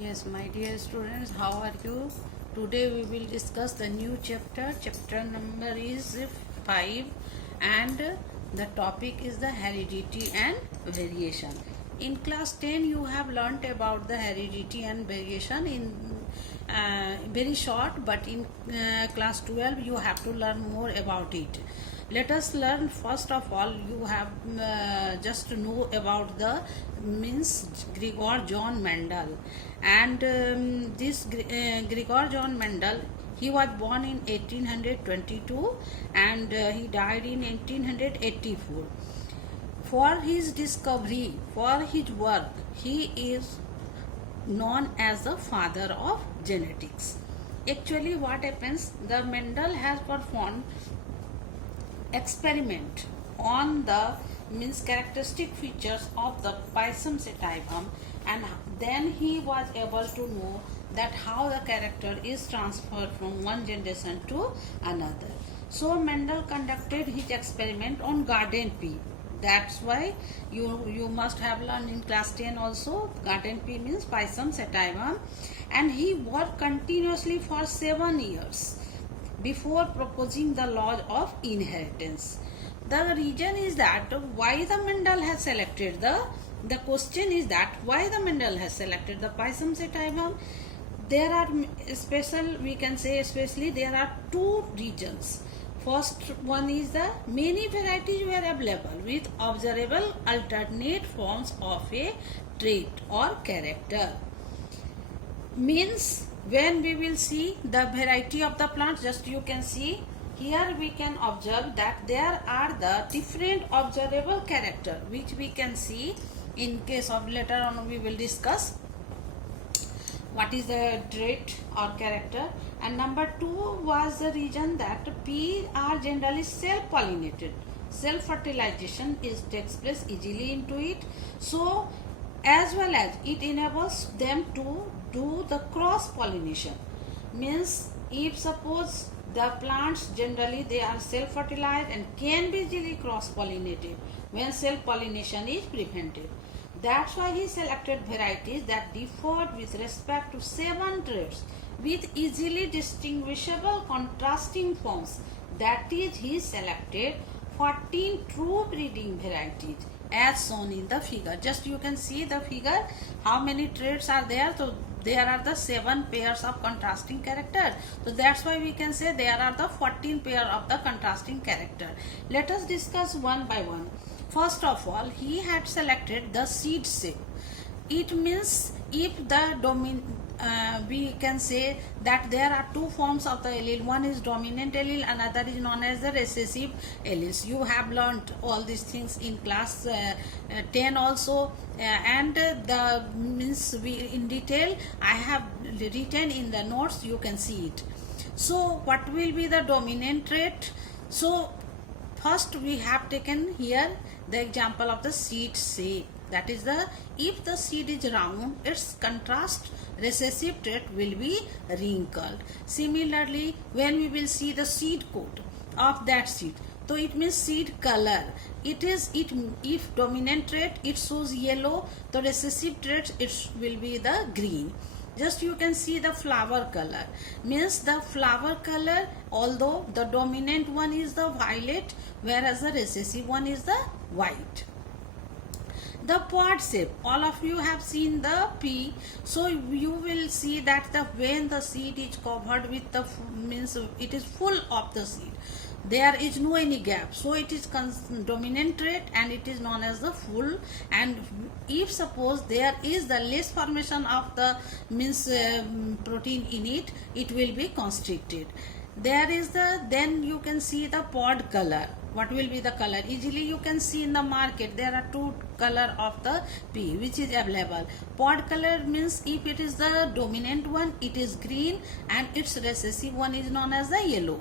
Yes, my dear students, how are you? Today we will discuss the new chapter. Chapter number is 5 and the topic is the heredity and variation. In class 10 you have learnt about the heredity and variation in very short, but in class 12 you have to learn more about it. Let us learn first of all. You have just to know about the means Gregor John Mendel, and this Gregor John Mendel, he was born in 1822 and he died in 1884. For his discovery, for his work, he is known as the father of genetics. Actually, what happens, the Mendel has performed experiment on the means characteristic features of the Pisum sativum, and then he was able to know that how the character is transferred from one generation to another. So Mendel conducted his experiment on garden pea. That's why you must have learned in class 10 also. Garden pea means Pisum sativum, and he worked continuously for 7 years before proposing the law of inheritance. The reason is that why the Mendel has selected the question is that why the Mendel has selected the Pisum sativum. There are we can say especially there are two reasons. First one is the many varieties were available with observable alternate forms of a trait or character. Means when we will see the variety of the plants, just you can see here we can observe that there are the different observable character which we can see. In case of later on we will discuss what is the trait or character. And number 2 was the reason that peas are generally self-pollinated. Self-fertilization takes place easily into it. So as well as it enables them to do the cross pollination. Means if suppose the plants generally they are self fertilized and can be easily cross pollinated when self pollination is prevented. That's why he selected varieties that differed with respect to 7 traits with easily distinguishable contrasting forms. That is, he selected 14 true breeding varieties as shown in the figure. Just you can see the figure how many traits are there. So there are the 7 pairs of contrasting character. So that's why we can say there are the 14 pair of the contrasting character. Let us discuss one by one. First of all, he had selected the seed shape. It means if the we can say that there are 2 forms of the allele. One is dominant allele, another is known as the recessive alleles. You have learnt all these things in class 10 also, and the means in detail I have written in the notes, you can see it. So what will be the dominant trait? So first we have taken here the example of the seed shape. That is, if the seed is round, its contrast recessive trait will be wrinkled. Similarly, when we will see the seed coat of that seed, so it means seed color. If dominant trait it shows yellow, the recessive trait it will be the green. Just you can see the flower color. Means the flower color, although the dominant one is the violet, whereas the recessive one is the white. The pod shape, all of you have seen the pea, so you will see that when the seed is covered with the means it is full of the seed, there is no any gap, so it is dominant trait and it is known as the full. And if suppose there is the less formation of the means protein in it, it will be constricted. There is then you can see the pod color. What will be the color? Easily you can see in the market there are 2 color of the pea which is available. Pod color means if it is the dominant one it is green and its recessive one is known as the yellow.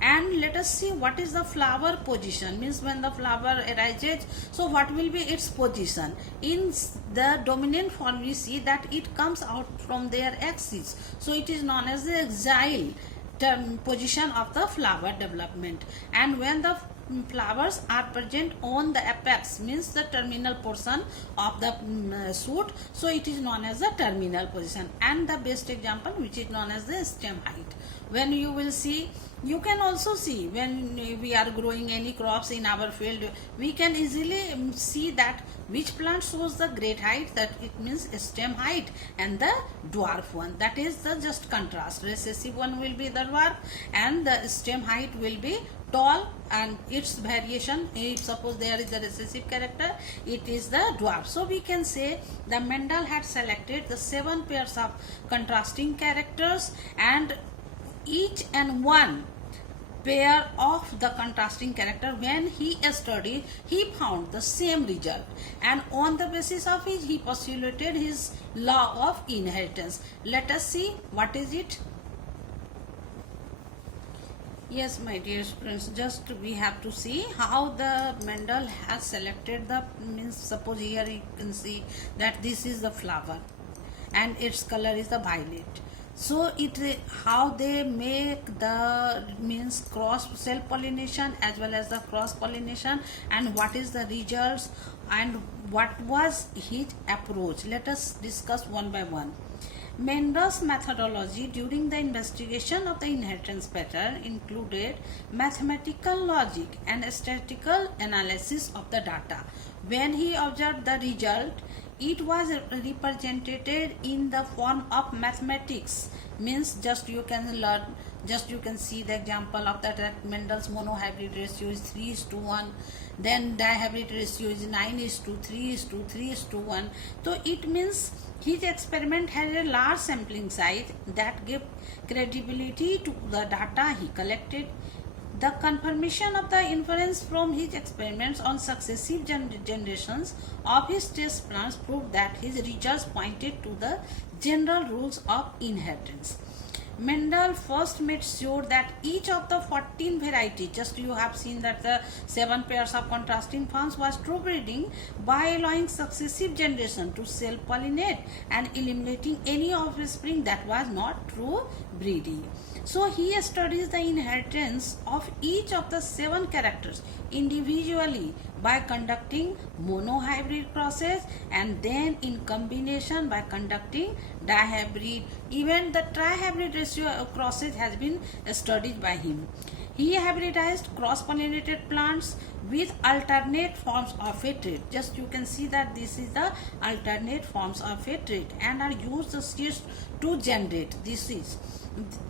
And let us see what is the flower position. Means when the flower arises, so what will be its position? In the dominant form we see that it comes out from their axis, so it is known as the axial position of the flower development. And when the flowers are present on the apex, means the terminal portion of the shoot, so it is known as the terminal position. And the best example, which is known as the stem height. When you will see, you can also see when we are growing any crops in our field, we can easily see that which plant shows the great height, that it means stem height, and the dwarf one, that is the just contrast. Recessive one will be the dwarf and the stem height will be tall, and its variation, if suppose there is a recessive character, it is the dwarf. So we can say the Mendel had selected the 7 pairs of contrasting characters, and each and one pair of the contrasting character, when he studied, he found the same result, and on the basis of it he postulated his law of inheritance. Let us see what is it. Yes, my dear students, just we have to see how the Mendel has selected the, means suppose here you can see that this is the flower and its color is the violet. So it, how they make the, means cross self pollination as well as the cross pollination, and what is the results and what was his approach. Let us discuss one by one. Mendel's methodology during the investigation of the inheritance pattern included mathematical logic and statistical analysis of the data. When he observed the result, it was represented in the form of mathematics, means just you can learn, just you can see the example of that Mendel's monohybrid ratio is 3:1, then dihybrid ratio is 9:3:3:3:1. So it means his experiment had a large sampling size that gave credibility to the data he collected. The confirmation of the inference from his experiments on successive generations of his test plants proved that his results pointed to the general rules of inheritance. Mendel first made sure that each of the 14 varieties, just you have seen that the 7 pairs of contrasting forms was true breeding, by allowing successive generation to self-pollinate and eliminating any offspring that was not true breeding. So he studies the inheritance of each of the 7 characters individually by conducting monohybrid crosses, and then in combination by conducting dihybrid. Even the trihybrid ratio crosses has been studied by him. He hybridized cross-pollinated plants with alternate forms of a trait. Just you can see that this is the alternate forms of a trait and are used the seeds to generate. This is,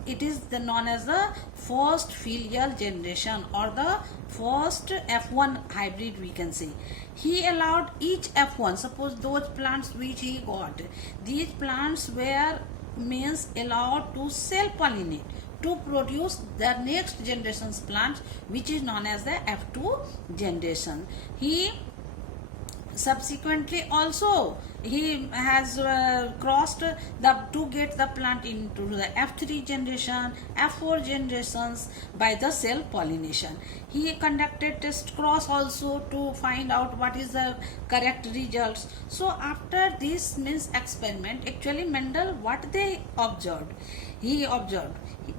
it is the known as the first filial generation or the first F1 hybrid, we can say. He allowed each F1, suppose those plants which he got, these plants were means allowed to self-pollinate to produce the next generation's plants, which is known as the F2 generation. He subsequently also he has crossed the to get the plant into the F3 generation, F4 generations by the self pollination. He conducted test cross also to find out what is the correct results. So after this means experiment, actually Mendel what they observed, he observed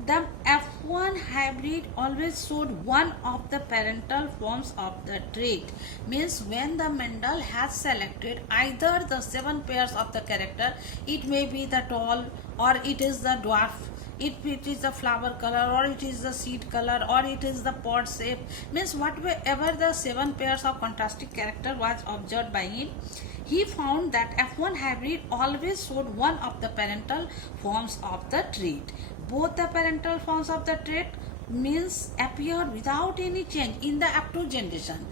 the F1 hybrid always showed one of the parental forms of the trait. Means when the Mendel has selected either the 7 pairs of the character, it may be the tall or it is the dwarf, it is the flower color or it is the seed color or it is the pod shape, means whatever the 7 pairs of contrasting character was observed by him, he found that F1 hybrid always showed one of the parental forms of the trait. Both the parental forms of the trait means appear without any change in the F2 generation.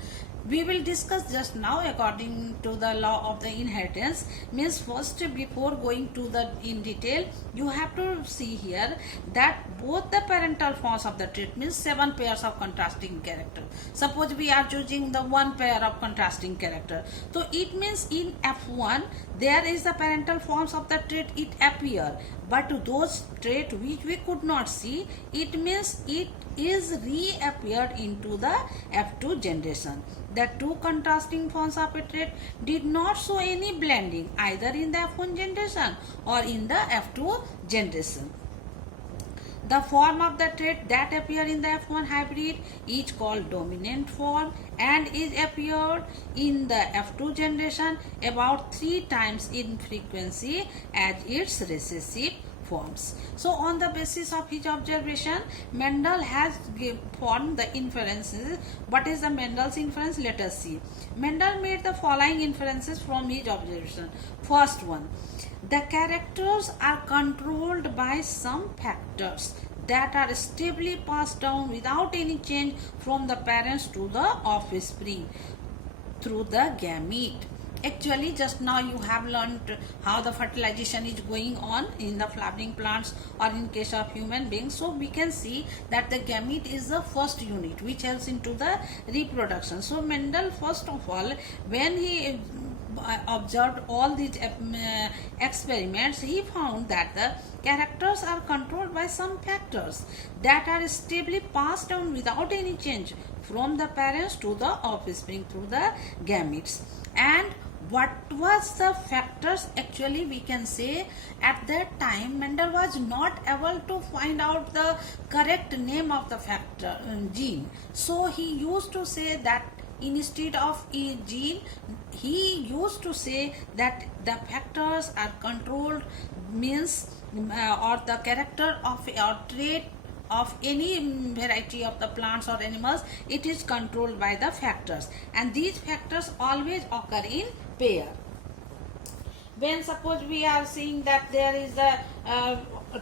We will discuss just now according to the law of the inheritance. Means first, before going to the in detail, you have to see here that both the parental forms of the trait means 7 pairs of contrasting character. Suppose we are choosing the 1 pair of contrasting character, so it means in F1 there is the parental forms of the trait, it appear, but those trait which we could not see, it means it is reappeared into the F2 generation. The 2 contrasting forms of a trait did not show any blending either in the F1 generation or in the F2 generation. The form of the trait that appear in the F1 hybrid is called dominant form and is appeared in the F2 generation about 3 times in frequency as its recessive forms. So on the basis of his observation, Mendel has formed the inferences. What is the Mendel's inference? Let us see. Mendel made the following inferences from his observation. First one, the characters are controlled by some factors that are stably passed down without any change from the parents to the offspring through the gamete. Actually, just now you have learned how the fertilization is going on in the flowering plants or in case of human beings. So we can see that the gamete is the first unit which helps into the reproduction. So Mendel, first of all, when he observed all these experiments, he found that the characters are controlled by some factors that are stably passed down without any change from the parents to the offspring through the gametes. And what was the factors? Actually, we can say at that time Mendel was not able to find out the correct name of the factor gene. So he used to say that instead of a gene, he used to say that the factors are controlled means or the character of or trait of any variety of the plants or animals, it is controlled by the factors, and these factors always occur in pair. When suppose we are seeing that there is a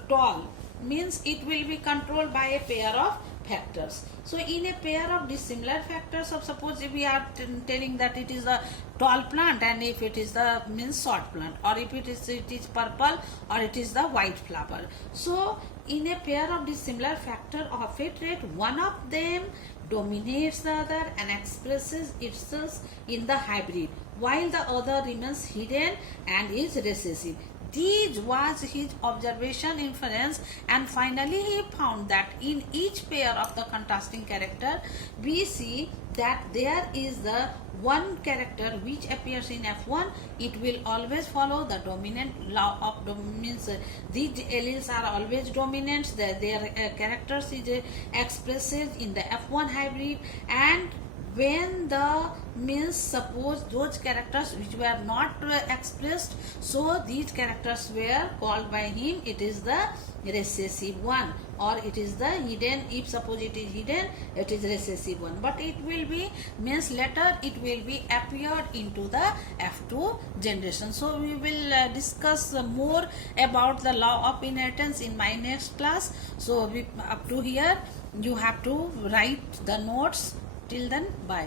tall, means it will be controlled by a pair of factors. So in a pair of dissimilar factors, of suppose if we are telling that it is a tall plant and if it is the means short plant, or if it is purple or it is the white flower. So in a pair of dissimilar factor of a trait, one of them dominates the other and expresses itself in the hybrid, while the other remains hidden and is recessive. This was his observation inference, and finally he found that in each pair of the contrasting character, we see that there is the one character which appears in F1, it will always follow the dominant law of dominance. These alleles are always dominant, their characters is expressed in the F1 hybrid, and when the means suppose those characters which were not expressed, so these characters were called by him, it is the recessive one, or it is the hidden. If suppose it is hidden, it is recessive one, but it will be means later it will be appeared into the F2 generation. So we will discuss more about the law of inheritance in my next class. So up to here you have to write the notes. Till then, bye.